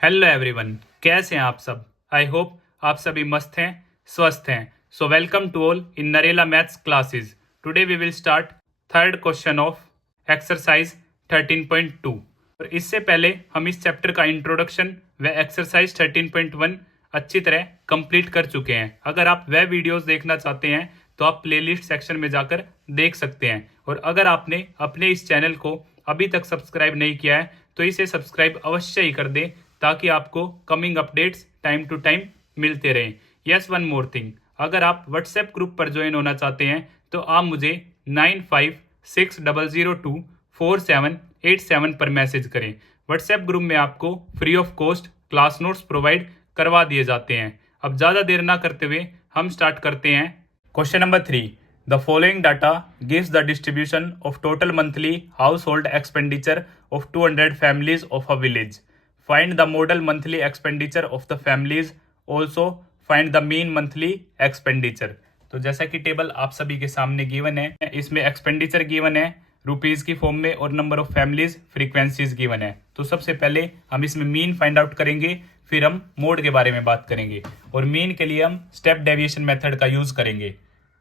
Hello everyone, कैसे हैं आप सब। आई होप आप सभी मस्त हैं, स्वस्थ हैं। So welcome to all in Narela maths classes. Today we will start third question of exercise 13.2। और इससे पहले हम इस चैप्टर का इंट्रोडक्शन व एक्सरसाइज 13.1 अच्छी तरह कंप्लीट कर चुके हैं। अगर आप वह वीडियोस देखना चाहते हैं तो आप प्लेलिस्ट सेक्शन में जाकर देख सकते हैं। और अगर आपने अपने इस चैनल को अभी तक सब्सक्राइब नहीं किया है तो इसे सब्सक्राइब अवश्य ही कर दें ताकि आपको coming updates time to time मिलते रहें। यस, वन मोर थिंग, अगर आप व्हाट्सएप ग्रुप पर ज्वाइन होना चाहते हैं तो आप मुझे 9560024787 पर मैसेज करें। व्हाट्सएप ग्रुप में आपको free of cost class notes provide करवा दिए जाते हैं। अब ज़्यादा देर ना करते हुए हम स्टार्ट करते हैं। Question number 3, the following data gives the distribution of total monthly house hold expenditure of 200 families of a village. Find the model monthly expenditure of the families, also find the mean monthly expenditure. तो जैसा कि table आप सभी के सामने given है, इसमें expenditure given है रुपीज की फॉर्म में और number of families frequencies given है। तो सबसे पहले हम इसमें मीन फाइंड आउट करेंगे, फिर हम मोड के बारे में बात करेंगे। और मीन के लिए हम स्टेप डेविएशन मेथड का यूज करेंगे।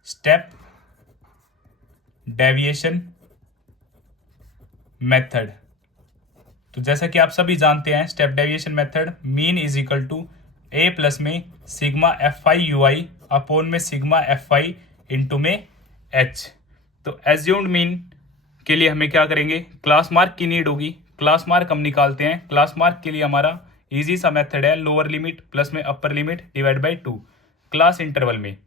स्टेप डेविएशन मेथड, तो जैसा कि आप सभी जानते हैं step deviation method, mean is equal to A plus में sigma f i u i upon में सिग्मा एफ आई इंटू में एच। तो एज्यूम्ड मीन के लिए हमें क्या करेंगे, क्लास मार्क की नीड होगी। क्लास मार्क हम निकालते हैं। क्लास मार्क के लिए हमारा इजी सा मेथड है, लोअर लिमिट प्लस में upper limit divide by 2 class interval में।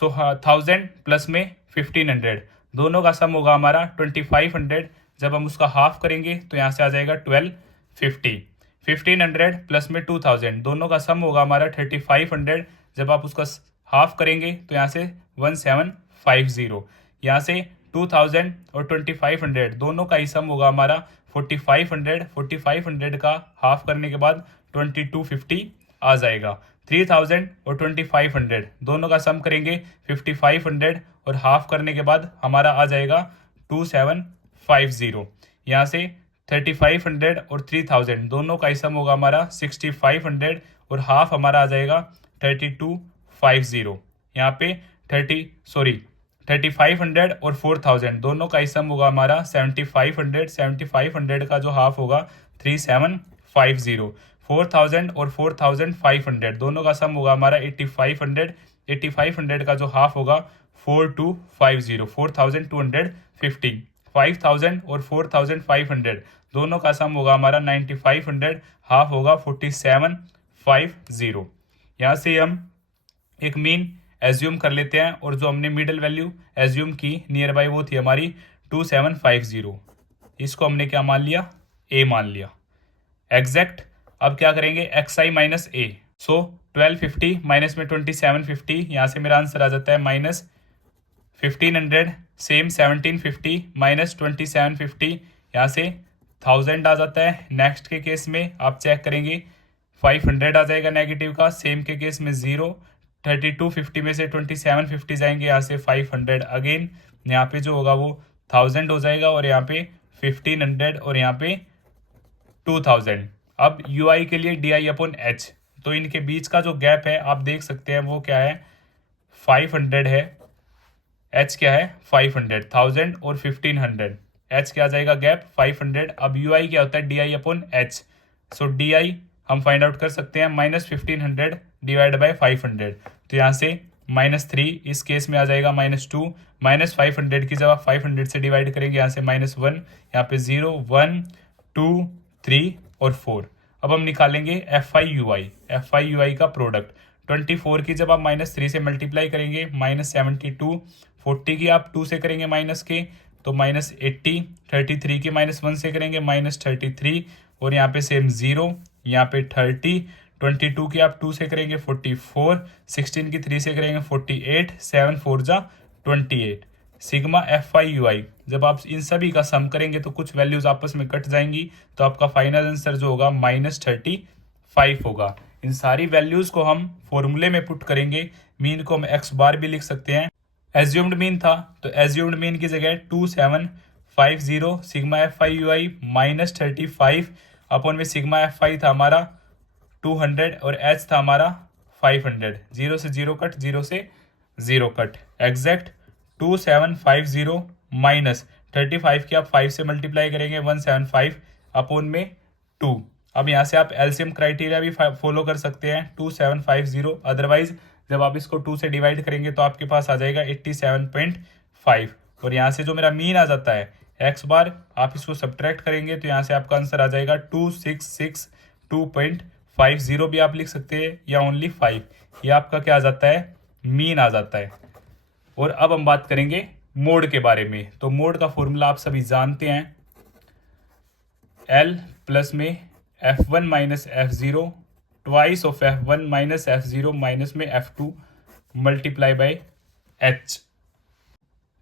सो 1000 प्लस में 1500, दोनों का सम होगा हमारा 2500। जब हम उसका हाफ करेंगे तो यहाँ से आ जाएगा 1250। 1500 प्लस में 2000, दोनों का सम होगा हमारा 3500। जब आप उसका हाफ करेंगे तो यहाँ से 1750। यहाँ से 2000 और 2500 दोनों का ही सम होगा हमारा 4500। 4500 का हाफ करने के बाद 2250 आ जाएगा। 3000 और 2500 दोनों का सम करेंगे 5500 और हाफ करने के बाद हमारा आ जाएगा 2750। यहाँ से 3500 और 3000 दोनों का ही सम होगा हमारा 6500 और हाफ हमारा आ जाएगा 3250। यहाँ पे 3500 और 4000 दोनों का ही सम होगा हमारा 7500। 7500 का जो हाफ होगा 3750। 4000 और 4500 दोनों का सम होगा हमारा 8500। 8500 का जो हाफ होगा 4250, 4250। 5000 और 4500 दोनों का सम होगा हमारा 9500, हाफ होगा 4750। यहाँ से हम एक मीन एज्यूम कर लेते हैं और जो हमने मिडल वैल्यू एज्यूम की नियर बाई वो थी हमारी 2750। इसको हमने क्या मान लिया, ए मान लिया। एग्जैक्ट अब क्या करेंगे, एक्स आई माइनस ए। सो 1250 माइनस में 2750, यहाँ से मेरा आंसर आ जाता है माइनस 1500। सेम 1750 माइनस 2750, यहाँ से 1000 आ जाता है। नेक्स्ट के केस में आप चेक करेंगे 500 आ जाएगा नेगेटिव का। सेम के केस में 0। 3250 में से 2750 जाएंगे, यहाँ से 500 अगेन। यहाँ पे जो होगा वो 1000 हो जाएगा और यहाँ पे 1500 और यहाँ पे 2000। अब यू आई के लिए डी आई अपॉन एच, तो इनके बीच का जो गैप है आप देख सकते हैं वो क्या है, 500 है। एच क्या है 500, 1000 और 1500। एच क्या आ जाएगा गैप 500। अब यू आई क्या होता है D I upon H. So D I हम फाइंड आउट कर सकते हैं माइनस 1500 डिवाइड बाई 500। तो यहाँ से -3, इस केस में आ जाएगा -2। माइनस 500 की जब आप 500 से डिवाइड करेंगे यहाँ से -1, यहाँ पे 0, 1, 2, 3 और 4। अब हम निकालेंगे f i u i. F i u i का प्रोडक्ट 24 की जब आप -3 से मल्टीप्लाई करेंगे -72। 40 की आप 2 से करेंगे माइनस के तो -80। 33 की -1 से करेंगे -33 और यहाँ पे सेम 0, यहाँ पे 30। 22 की आप 2 से करेंगे 44। 16 की 3 से करेंगे 48। 7 4 जा 28। सिग्मा एफ आई यू आई जब आप इन सभी का सम करेंगे तो कुछ वैल्यूज आपस में कट जाएंगी, तो आपका फाइनल आंसर जो होगा -35 होगा। इन सारी वैल्यूज को हम फॉर्मूले में पुट करेंगे। मीन को हम एक्स बार भी लिख सकते हैं। एज्यूम्ड मीन था तो एज्यूम्ड मीन की जगह 2750 sigma f i u I -35 upon में सिग्मा एफ आई था हमारा 200 और एच था हमारा 500। 0 से 0 कट, 0 से 0 कट, एग्जैक्ट 2750 माइनस 35 की आप 5 से मल्टीप्लाई करेंगे 175 अपोन में 2। अब यहाँ से आप एलसीएम क्राइटेरिया भी फॉलो कर सकते हैं 2750, अदरवाइज जब आप इसको 2 से डिवाइड करेंगे तो आपके पास आ जाएगा 87.5। और यहाँ से जो मेरा मीन आ जाता है एक्स बार, आप इसको सब्ट्रैक्ट करेंगे तो यहाँ से आपका आंसर आ जाएगा 2662.50 भी आप लिख सकते हैं या ओनली 5। ये आपका क्या आ जाता है, मीन आ जाता है। और अब हम बात करेंगे मोड के बारे में। तो मोड का फॉर्मूला आप सभी जानते हैं, L प्लस में F1 minus F0 twice of F1 minus F0 minus में F2 मल्टीप्लाई बाय H।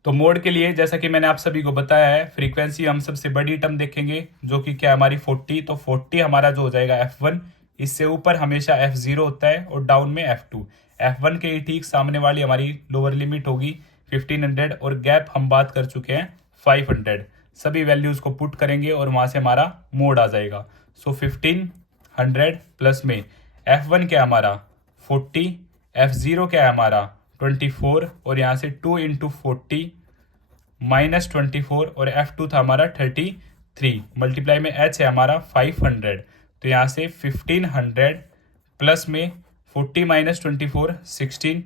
तो मोड के लिए जैसा कि मैंने आप सभी को बताया है, फ्रीक्वेंसी हम सबसे बड़ी टर्म देखेंगे जो कि क्या हमारी 40। तो 40 हमारा जो हो जाएगा F1, इससे ऊपर हमेशा F0 होता है और डाउन में F2। F1 के ही ठीक सामने वाली हमारी लोअर लिमिट होगी 1500 और गैप हम बात कर चुके हैं 500। सभी वैल्यूज को पुट करेंगे और वहां से हमारा मोड आ जाएगा। सो 1500 प्लस में F1 क्या है हमारा 40, F0 क्या है हमारा 24 और यहाँ से 2 इंटू 40 माइनस 24 और F2 था हमारा 33 मल्टीप्लाई में H है हमारा 500। तो यहाँ से 1500 प्लस में 40 माइनस 24 16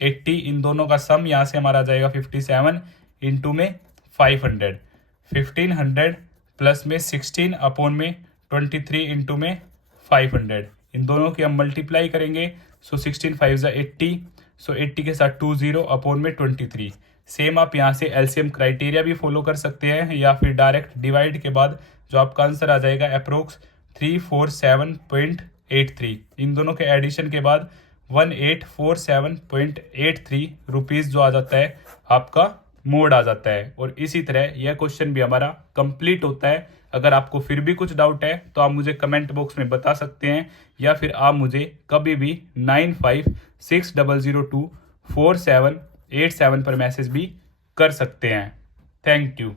80, इन दोनों का सम यहाँ से हमारा आ जाएगा 57 इंटू में 500। 1500 प्लस में 16 अपॉन में 23 इंटू में 500, इन दोनों की हम मल्टीप्लाई करेंगे। सो 16 5 80, सो 80 के साथ 20 अपॉन में 23। सेम आप यहाँ से एलसीएम क्राइटेरिया भी फॉलो कर सकते हैं या फिर डायरेक्ट डिवाइड के बाद जो आपका आंसर आ जाएगा अप्रोक्स 347.83। इन दोनों के एडिशन के बाद 1847.83 रुपीज़ जो आ जाता है आपका मोड आ जाता है। और इसी तरह यह क्वेश्चन भी हमारा कंप्लीट होता है। अगर आपको फिर भी कुछ डाउट है तो आप मुझे कमेंट बॉक्स में बता सकते हैं या फिर आप मुझे कभी भी 9560024787 पर मैसेज भी कर सकते हैं। Thank you.